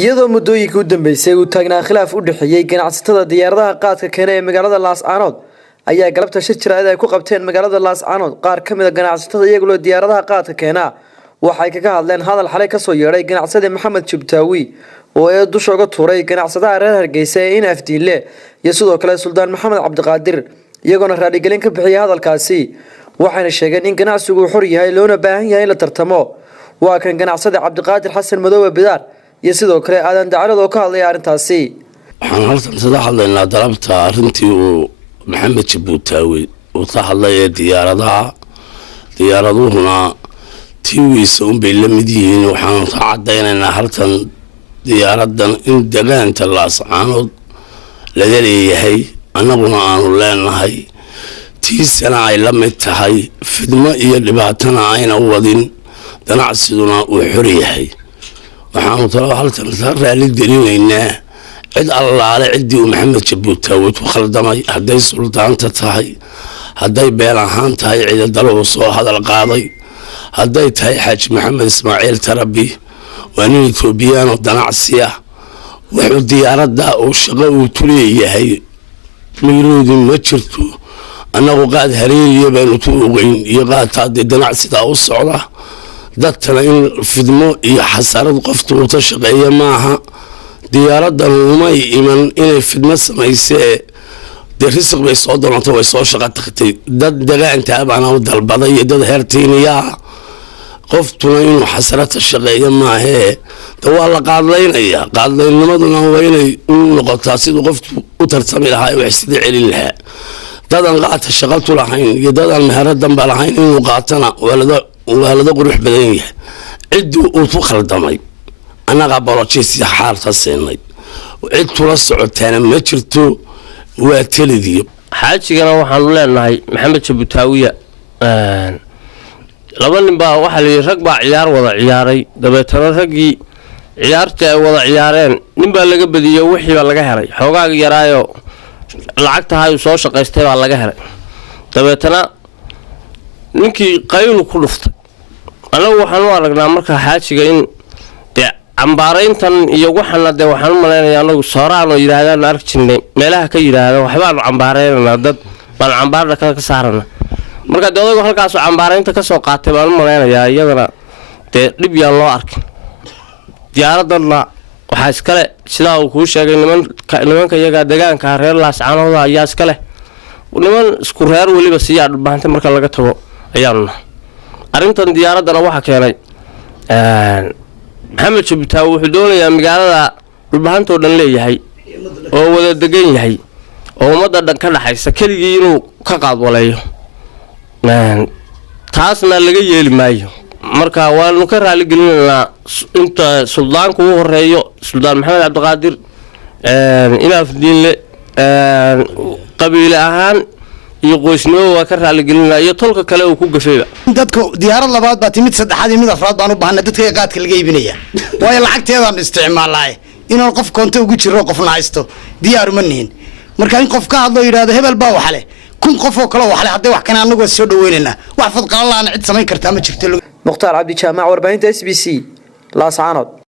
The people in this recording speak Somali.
iyadoo muddooyinkii u dambeysay uu taagnaa khilaaf u dhaxeeyay ganacsatada diyaaradaha qaadka keenay ee magaalada Laascaanood ayaa galabta shir jiraayad ay ku qabteen magaalada Laascaanood qaar ka mid ah ganacsatada iyagoo diyaaradaha qaadka keena waxay kaga hadleen hadal xalay ka soo yeeray ganacsade Maxamed Jubtaawi oo ay dusha uga tuuray ganacsadaha reer Hargeysa ee in afdiinle iyo sidoo kale Suldaan Maxamed Cabdiqaadir iyagoona raali gelin ka bixiyay hadalkaasi waxayna sheegeen in ganacsigu uu xor yahay loona baahan yahay in la tartamo waa kan ganacsade Cabdiqaadir Xasan Madoobe Bidaar iyo sidoo kale aadan dacalad oo ka hadlay arintaasi waxaan halkan sida hadlaynaa dalabta arintii uu Maxamed Jubtaawi uu ka hadlay diyaaraduhuna tiwiisa bay la mid yihiin waxaan ka cadeynaynaa halkan diyaaradan in deegaanka Laascaanood laga leeyahay annaguna aanu leenahay tiisana ay la mid tahay fidmo iyo dhibaatana ayna wadin ganacsiguna uu xor yahay waxaan talo halkan raali gelinaynaa cid allaale cidii uu Maxamed Jubtaawi ku khaldamay haday suldaanta tahay haday beel ahaan tahay cid daloo soo hadal qaaday haday tahay Xaaji Maxamed Ismaaciil Tarabi waana Ethiopian oo ganacsiga wuxuu diyaaradda oo shaqo uu tuleeyahay miiroodin ma jirto annagu qaad hareeriyo baanu tuugayn iyo qaataad ganacsiga u socda dadkana in fidmo iyo xasarad qoftu uu ka shaqeeyo maaha diyaaraddan uma iman inay fidmo samaysay risq bay soo doonto way soo shaqo tagtay dad deegaanka baan u dalbaday iyo dad heertiiniya qoftuna inuu xasarad ka shaqeeyo maahe waa la qaadlaynimaduna waa inay noqotaa sidoo qoftu u tartami lahaa wax sida celin lahaa dadan qaata shaqo lahayn iyo dadan meheradan baa lahayn inuu qaatana walada qurux badan yahay cidii uu ku khaldamay anaga bolojisi xaalta seenay cid tula socotaana ma jirto waa talidiyo xaajigana waxaan leenahay Maxamed Jubtaawi laba nin baa waxa la rag baa ciyaar wada ciyaaray dabeetana ragii ciyaarta ay wada ciyaareen nin baa laga badiyay wixii baa laga helay xogaaga yaraayo lacagta hay soo shaqaystay baa laga helay dabeetana ninkii qayl ku dhuftay anagu waxaan u aragnaa marka xaajiga in cambaarayntan iyo waxana waxaan u maleynayaa anagu sooraan oo yiraahdaan arkinay meelaha ka yiraahdo waxbaan cambaaraynaa dad baan cambaarada ka saarana marka dadku halkaas cambaaraynta ka soo qaatay baan u maleynayaa iyadana dib yaan loo arkay diyaaradana waxa iskale sida uu ku sheegay nimanka iyaga deegaanka reer Laascaanood ayaa iskale niman isku reer waliba siyaa dhulbaantay marka laga tago ayaana arintan diyaaradana waxa keenay Maxamed Jubtaawi wuxuu doonayaa magaalada dhulbaanto dhan leeyahay oo wada degan yahay oo umada dhan ka dhaxaysa kaliya inuu ka qaadwaleeyo taasna laga yeeli maayo marka waanu ka raali gelinaynaa inta suldaanku uu horeeyo Suldaan Maxamed Cabdiqaadir in afdiinle qabiil ahaan iyo qoysnimo waa ka raali gelinaa iyo tolka kale uu ku gafeeyo dadku diyaarad labaad baa timid saddexaad iyo mid afraad baan u baahnaa dadka qaadka laga iibinaya way lacagteedaan isticmaalay inuu qof koonto ugu jiro qofna haysto diyaar uma nihin marka in qof ka hadlo yiraahdo hebel baa wax leh kun qof oo kale wax leh haday wax kana anagu soo dhaweynayna wax fad qalan cid samayn kartaa ma jirto Mukhtaar Cabdi Jaamac warbaahinta SBC Laascaanood